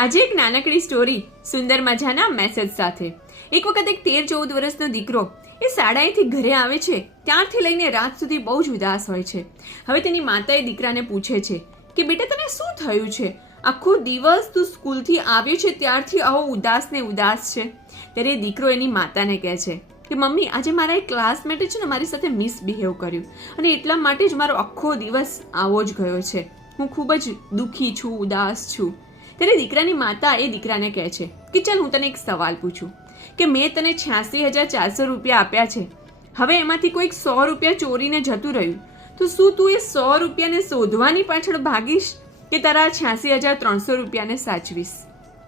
આજે એક નાનકડી સ્ટોરી સુંદર મજાના મેસેજ સાથે। એક વખત એક 13-14 વર્ષનો દીકરો એ શાળાએથી ઘરે આવે છે ત્યારથી લઈને રાત સુધી બહુ જ ઉદાસ હોય છે। હવે તેની માતાએ દીકરાને પૂછે છે કે બેટા તને શું થયું છે, આખો દિવસ તું સ્કૂલથી આવ્યો છે ત્યારથી આવો ઉદાસ ને ઉદાસ છે। ત્યારે દીકરો એની માતાને કહે છે કે મમ્મી આજે મારા એક ક્લાસમેટે છે ને મારી સાથે મિસબિહેવ કર્યું અને એટલા માટે જ મારો આખો દિવસ આવો જ ગયો છે, હું ખૂબ જ દુઃખી છું, ઉદાસ છું। ત્યારે દીકરાની માતા એ દીકરાને કહે છે કે ચાલ હું તને એક સવાલ પૂછું કે મેં તને 86,400 રૂપિયા આપ્યા છે, હવે એમાંથી કોઈક 100 રૂપિયા ચોરીને જતું રહ્યું તો શું તું એ 100 રૂપિયાને શોધવાની પાછળ ભાગીશ કે તારા 86,300 રૂપિયાને સાચવીશ?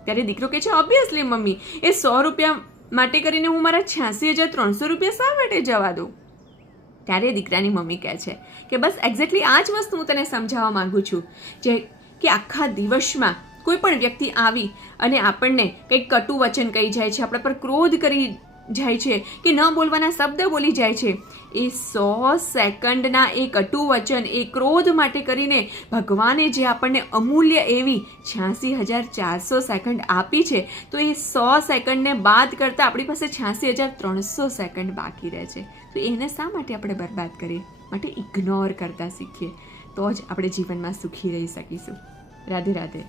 ત્યારે દીકરો કહે છે ઓબ્વિયસલી મમ્મી, એ 100 રૂપિયા માટે કરીને હું મારા 86,300 રૂપિયા શા માટે જવા દઉં? ત્યારે દીકરાની મમ્મી કહે છે કે બસ એક્ઝેક્ટલી આ જ વસ્તુ હું તને સમજાવવા માંગુ છું, જે કે આખા દિવસમાં કોઈ પણ વ્યક્તિ આવી અને આપણને કંઈક કટુ વચન કહી જાય છે, આપણા પર ક્રોધ કરી જાય છે કે ન બોલવાના શબ્દ બોલી જાય છે, એ 100 સેકન્ડના એ કટુ વચન એ ક્રોધ માટે કરીને ભગવાને જે આપણને અમૂલ્ય એવી 86,400 સેકન્ડ આપી છે તો એ 100 સેકન્ડને બાદ કરતાં આપણી પાસે 86,300 સેકન્ડ બાકી રહે છે। તો એને શા માટે આપણે બરબાદ કરીએ? માટે ઇગ્નોર કરતા શીખીએ તો જ આપણે જીવનમાં સુખી રહી શકીશું। રાધે રાધે।